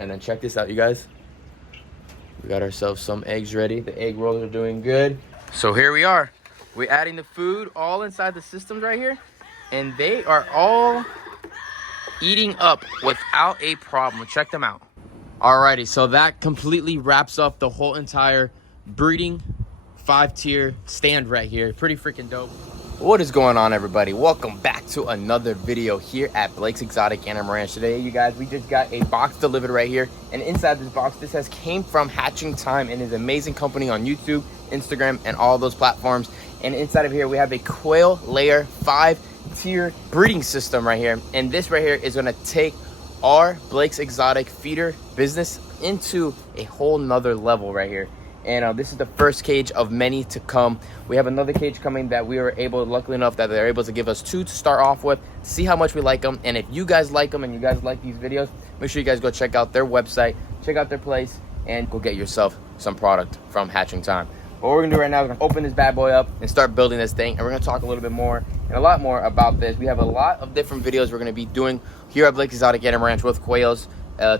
And then check this out, you guys. We got ourselves some eggs ready. The egg rolls are doing good. So here we are. We're adding the food all inside the systems right here. And they are all eating up without a problem. Check them out. Alrighty, so that completely wraps up the whole entire breeding 5-tier stand right here. Pretty freaking dope. What is going on, everybody? Welcome back to another video here at Blake's Exotic Animal Ranch. Today, you guys, we just got a box delivered right here, and inside this box, this has came from Hatching Time and is an amazing company on YouTube, Instagram, and all those platforms. And inside of here, we have a quail layer 5-tier breeding system right here, and this right here is going to take our Blake's Exotic feeder business into a whole nother level right here. And this is the first cage of many to come. We have another cage coming that we were able, luckily enough, that they're able to give us 2 to start off with, see how much we like them. And if you guys like them and you guys like these videos, make sure you guys go check out their website, check out their place, and go get yourself some product from Hatching Time. What we're gonna do right now is gonna open this bad boy up and start building this thing, and we're gonna talk a little bit more and a lot more about this. We have a lot of different videos we're gonna be doing here at Blake's Exotic Animal Ranch with quails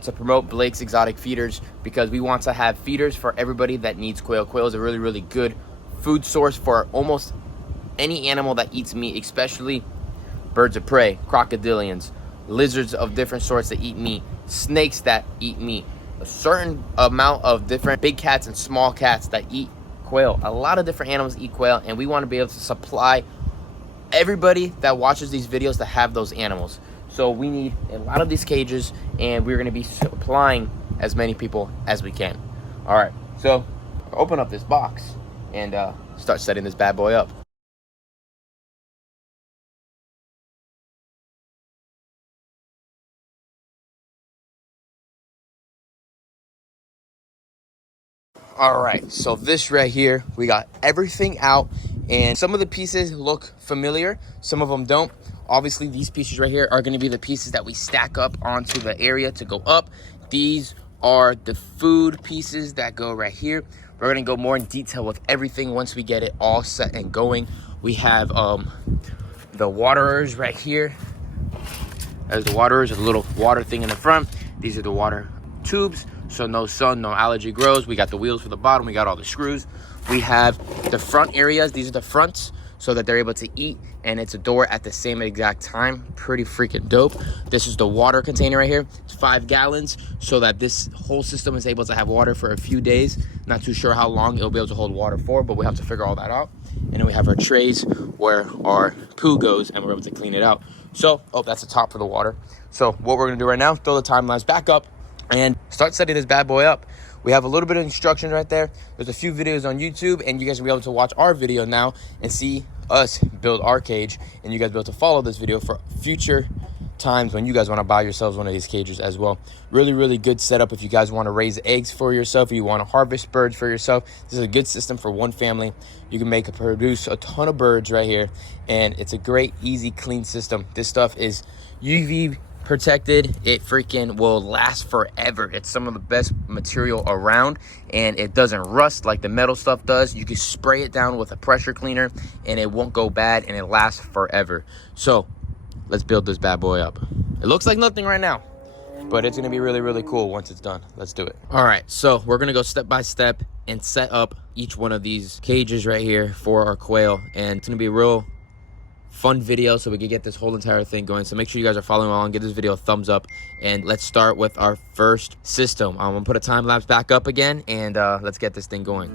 to promote Blake's Exotic feeders, because we want to have feeders for everybody that needs quail. Quail is a really, really good food source for almost any animal that eats meat, especially birds of prey, crocodilians, lizards of different sorts that eat meat, snakes that eat meat, a certain amount of different big cats and small cats that eat quail. A lot of different animals eat quail, and we want to be able to supply everybody that watches these videos to have those animals. So we need a lot of these cages, and we're going to be supplying as many people as we can. All right, so open up this box and start setting this bad boy up. All right, so this right here, we got everything out, and some of the pieces look familiar, some of them don't. Obviously, these pieces right here are going to be the pieces that we stack up onto the area to go up. These are the food pieces that go right here. We're going to go more in detail with everything once we get it all set and going. We have the waterers right here. There's the waterers, a little water thing in the front. These are the water tubes, so no sun, no algae grows. We got the wheels for the bottom. We got all the screws. We have the front areas. These are the fronts, so that they're able to eat, and it's a door at the same exact time. Pretty freaking dope. This is the water container right here. It's 5 gallons, so that this whole system is able to have water for a few days. Not too sure how long it'll be able to hold water for, but we have to figure all that out. And then we have our trays where our poo goes, and we're able to clean it out. So, oh, that's the top for the water. So what we're gonna do right now, throw the time lapse back up and start setting this bad boy up. We have a little bit of instructions right there. There's a few videos on YouTube, and you guys will be able to watch our video now and see us build our cage, and you guys will be able to follow this video for future times when you guys want to buy yourselves one of these cages as well. Really, really good setup if you guys want to raise eggs for yourself, if you want to harvest birds for yourself. This is a good system for one family. You can produce a ton of birds right here, and it's a great, easy, clean system. This stuff is UV protected. It freaking will last forever. It's some of the best material around, and it doesn't rust like the metal stuff does. You can spray it down with a pressure cleaner and it won't go bad, and it lasts forever. So let's build this bad boy up. It looks like nothing right now, but it's gonna be really, really cool once it's done. Let's do it. All right, so we're gonna go step by step and set up each one of these cages right here for our quail, and it's gonna be a real fun video so we can get this whole entire thing going. So make sure you guys are following along, give this video a thumbs up, and let's start with our first system. I'm gonna put a time lapse back up again, and let's get this thing going.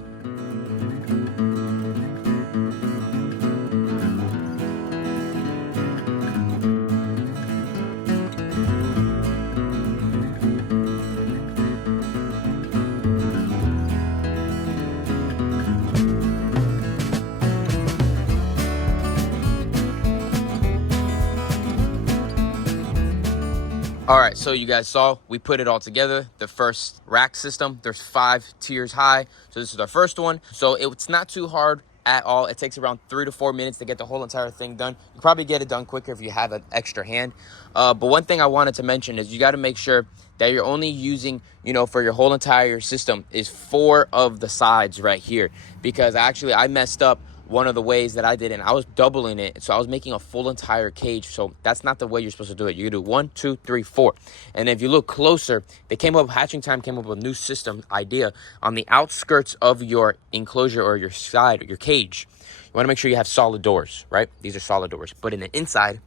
All right, so you guys saw, we put it all together. The first rack system, there's 5 tiers high. So this is our first one. So it's not too hard at all. It takes around 3 to 4 minutes to get the whole entire thing done. You probably get it done quicker if you have an extra hand. But one thing I wanted to mention is you got to make sure that you're only using, for your whole entire system is 4 of the sides right here. Because actually I messed up one of the ways that I did, and I was doubling it. So I was making a full entire cage. So that's not the way you're supposed to do it. You do 1, 2, 3, 4. And if you look closer, Hatching Time came up with a new system idea on the outskirts of your enclosure or your side, or your cage. You want to make sure you have solid doors, right? These are solid doors. But in the inside,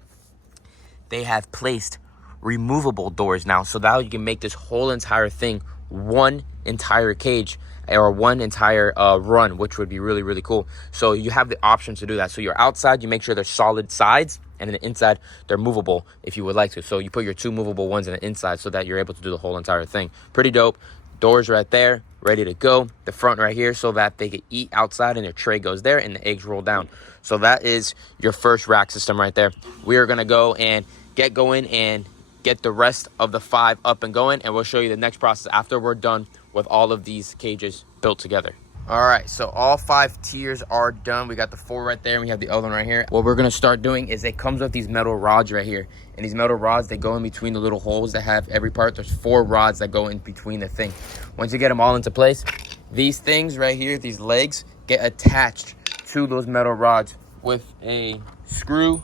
they have placed removable doors now. So now you can make this whole entire thing one entire cage or one entire run, which would be really, really cool. So you have the option to do that. So you're outside, you make sure they're solid sides, and in the inside, they're movable if you would like to. So you put your 2 movable ones in the inside so that you're able to do the whole entire thing. Pretty dope. Doors right there, ready to go. The front right here so that they can eat outside and their tray goes there and the eggs roll down. So that is your first rack system right there. We are going to go and get going and get the rest of the 5 up and going, and we'll show you the next process after we're done with all of these cages built together. All right, so all 5 tiers are done. We got the 4 right there, and we have the other one right here. What we're gonna start doing is it comes with these metal rods right here, and these metal rods, they go in between the little holes that have every part. There's 4 rods that go in between the thing. Once you get them all into place, these things right here, these legs, get attached to those metal rods with a screw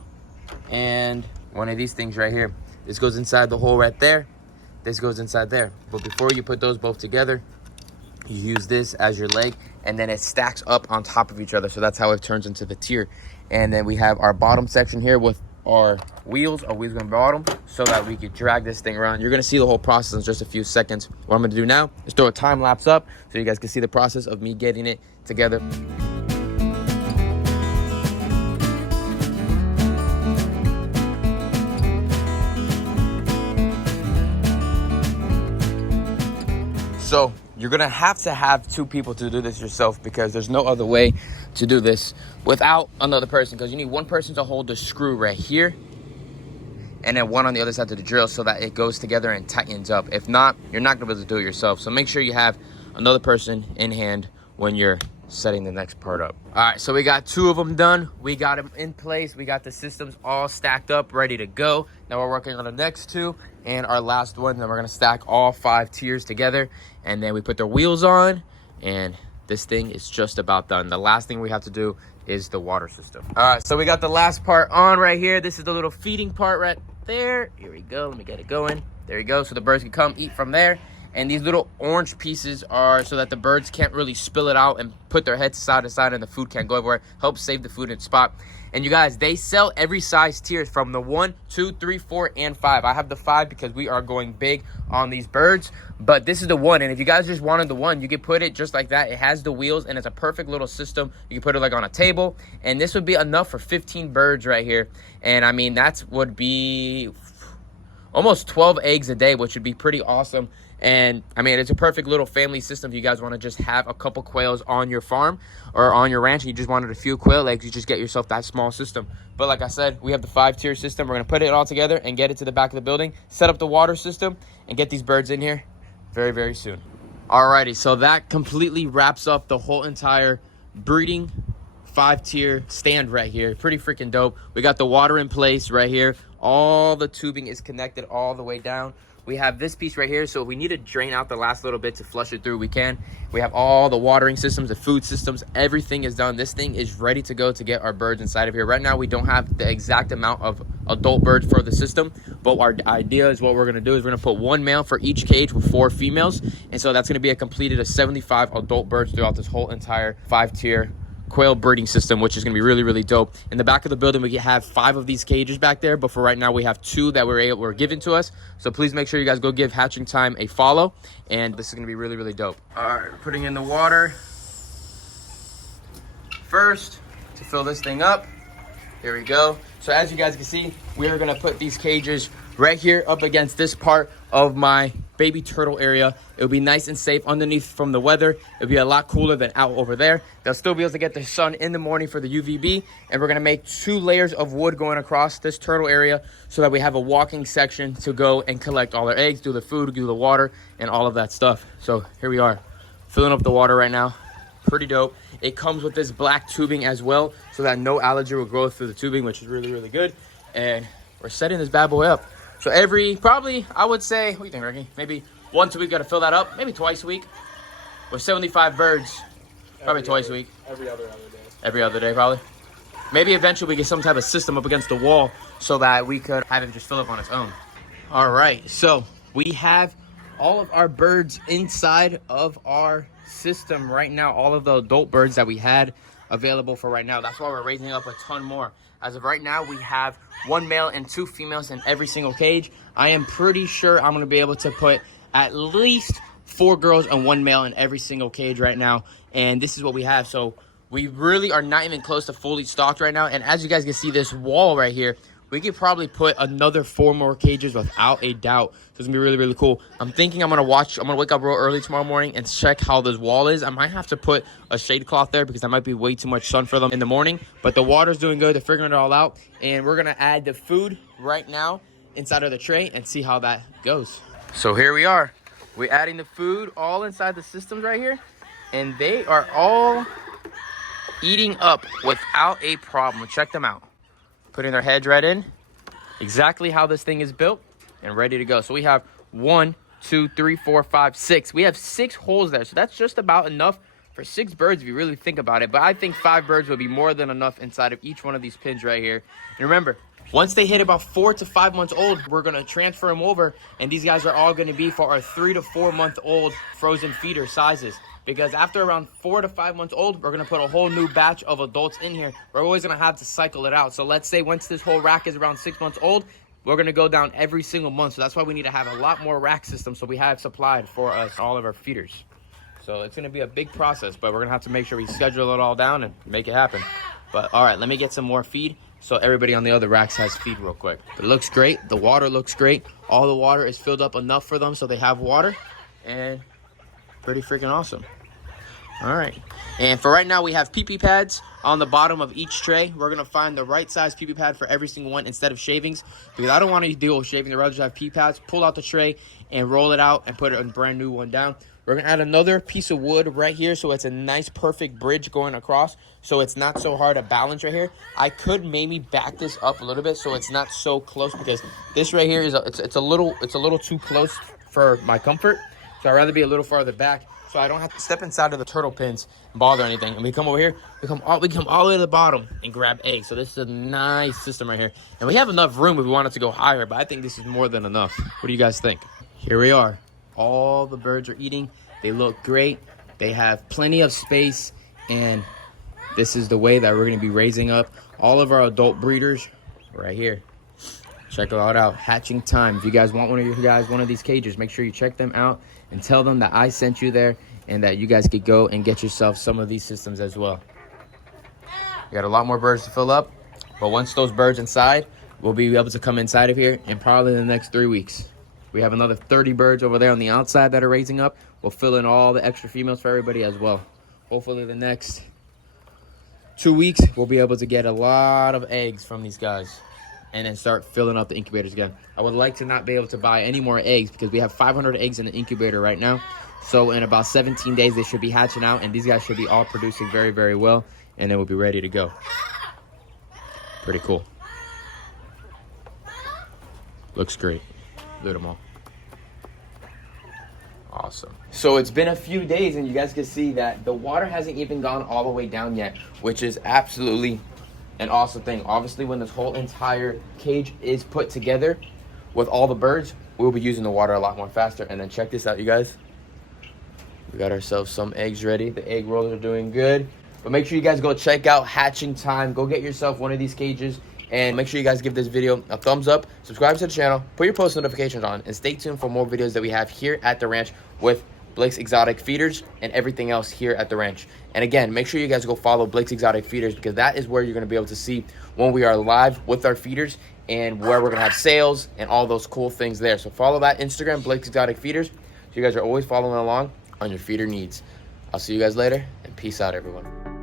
and one of these things right here. This goes inside the hole right there. This goes inside there. But before you put those both together, you use this as your leg, and then it stacks up on top of each other. So that's how it turns into the tier. And then we have our bottom section here with our wheels on the bottom so that we can drag this thing around. You're gonna see the whole process in just a few seconds. What I'm gonna do now is throw a time lapse up so you guys can see the process of me getting it together. So you're gonna have to have 2 people to do this yourself, because there's no other way to do this without another person, because you need one person to hold the screw right here and then one on the other side of the drill so that it goes together and tightens up. If not, you're not gonna be able to do it yourself. So make sure you have another person in hand when you're setting the next part up. All right, so we got 2 of them done. We got them in place. We got the systems all stacked up, ready to go. Now we're working on the next 2 and our last one. Then we're gonna stack all 5 tiers together, and then we put the wheels on, and this thing is just about done. The last thing we have to do is the water system. All right, so we got the last part on right here. This is the little feeding part right there. Here we go, let me get it going. There you go, so the birds can come eat from there. And these little orange pieces are so that the birds can't really spill it out and put their heads side to side and the food can't go everywhere. Helps save the food in spot. And you guys, they sell every size tier from the 1, 2, 3, 4, and 5. I have the 5 because we are going big on these birds. But this is the 1. And if you guys just wanted the 1, you can put it just like that. It has the wheels and it's a perfect little system. You can put it like on a table. And this would be enough for 15 birds right here. And I mean, that would be almost 12 eggs a day, which would be pretty awesome. And I mean, it's a perfect little family system if you guys want to just have a couple quails on your farm or on your ranch and you just wanted a few quail eggs. You just get yourself that small system. But like I said, we have the 5-tier system. We're going to put it all together and get it to the back of the building, set up the water system, and get these birds in here very, very soon. Alrighty, so that completely wraps up the whole entire breeding 5-tier stand right here. Pretty freaking dope. We got the water in place right here. All the tubing is connected all the way down. We have this piece right here, so if we need to drain out the last little bit to flush it through, we can. We have all the watering systems, the food systems, everything is done. This thing is ready to go to get our birds inside of here. Right now, we don't have the exact amount of adult birds for the system, but our idea is what we're gonna do is we're gonna put 1 male for each cage with 4 females. And so that's gonna be a completed of 75 adult birds throughout this whole entire 5-tier quail breeding system, which is going to be really, really dope. In the back of the building, we have 5 of these cages back there, but for right now, we have 2 that were given to us. So please make sure you guys go give Hatching Time a follow, and this is going to be really, really dope. All right, we're putting in the water first to fill this thing up. Here we go. So as you guys can see, we are going to put these cages right here up against this part of my baby turtle area. It'll be nice and safe underneath from the weather. It'll be a lot cooler than out over there. They'll still be able to get the sun in the morning for the UVB. And we're gonna make 2 layers of wood going across this turtle area so that we have a walking section to go and collect all their eggs, do the food, do the water, and all of that stuff. So here we are, filling up the water right now. Pretty dope. It comes with this black tubing as well so that no allergy will grow through the tubing, which is really, really good. And we're setting this bad boy up. So probably, I would say, what do you think, Ricky? Maybe once a week, got to fill that up. Maybe twice a week. With 75 birds, probably twice a week. Every other day. every other day probably. Maybe eventually we get some type of system up against the wall so that we could have it just fill up on its own. All right, so we have all of our birds inside of our system right now. All of the adult birds that we had available for right now. That's why we're raising up a ton more. As of right now, we have 1 male and 2 females in every single cage. I am pretty sure I'm gonna be able to put at least 4 girls and 1 male in every single cage right now. And this is what we have. So we really are not even close to fully stocked right now. And as you guys can see, this wall right here, we could probably put another 4 more cages without a doubt. So it's gonna be really, really cool. I'm thinking I'm gonna wake up real early tomorrow morning and check how this wall is. I might have to put a shade cloth there because that might be way too much sun for them in the morning. But the water's doing good, they're figuring it all out. And we're gonna add the food right now inside of the tray and see how that goes. So here we are. We're adding the food all inside the systems right here. And they are all eating up without a problem. Check them out. Putting their heads right in, exactly how this thing is built, and ready to go. So we have 1, 2, 3, 4, 5, 6. We have 6 holes there, so that's just about enough for 6 birds if you really think about it. But I think 5 birds would be more than enough inside of each one of these pins right here. And remember, once they hit about 4 to 5 months old, we're gonna transfer them over, and these guys are all gonna be for our 3 to 4 month old frozen feeder sizes. Because after around 4 to 5 months old, we're gonna put a whole new batch of adults in here. We're always gonna have to cycle it out. So let's say once this whole rack is around 6 months old, we're gonna go down every single month. So that's why we need to have a lot more rack systems so we have supplied for us, all of our feeders. So it's gonna be a big process, but we're gonna have to make sure we schedule it all down and make it happen. But all right, let me get some more feed so everybody on the other racks has feed real quick. But it looks great, the water looks great. All the water is filled up enough for them so they have water, and pretty freaking awesome. All right, and for right now we have pee-pee pads on the bottom of each tray. We're gonna find the right size pee-pee pad for every single one instead of shavings, because I don't want to deal with shaving. I'd rather just have pee pads. Pull out the tray and roll it out and put a brand new one down. We're gonna add another piece of wood right here so it's a nice perfect bridge going across, so it's not so hard to balance right here. I could maybe back this up a little bit so it's not so close, because this right here is it's a little too close for my comfort. So I'd rather be a little farther back, so I don't have to step inside of the turtle pins and bother anything. And we come over here, we come all the way to the bottom and grab eggs. So this is a nice system right here. And we have enough room if we wanted to go higher, but I think this is more than enough. What do you guys think? Here we are. All the birds are eating. They look great. They have plenty of space. And this is the way that we're gonna be raising up all of our adult breeders right here. Check it all out. Hatching time. If you guys want one of these cages, make sure you check them out and tell them that I sent you there and that you guys could go and get yourself some of these systems as well. We got a lot more birds to fill up, but once those birds inside, we'll be able to come inside of here in probably the next 3 weeks. We have another 30 birds over there on the outside that are raising up. We'll fill in all the extra females for everybody as well. Hopefully the next 2 weeks, we'll be able to get a lot of eggs from these guys and then start filling up the incubators again. I would like to not be able to buy any more eggs because we have 500 eggs in the incubator right now. So in about 17 days, they should be hatching out, and these guys should be all producing very, very well, and then we'll be ready to go. Pretty cool. Looks great. Look at them all. Awesome. So it's been a few days, and you guys can see that the water hasn't even gone all the way down yet, which is absolutely an awesome thing. Obviously, when this whole entire cage is put together with all the birds, we'll be using the water a lot more faster. And then check this out, you guys. We got ourselves some eggs ready. The egg rolls are doing good. But make sure you guys go check out Hatching Time. Go get yourself one of these cages. And make sure you guys give this video a thumbs up. Subscribe to the channel. Put your post notifications on. And stay tuned for more videos that we have here at the ranch with Blake's Exotic Feeders and everything else here at the ranch. And again, make sure you guys go follow Blake's Exotic Feeders, because that is where you're going to be able to see when we are live with our feeders and where we're going to have sales and all those cool things there. So follow that Instagram, Blake's Exotic Feeders, so you guys are always following along on your feeder needs. I'll see you guys later, and peace out, everyone.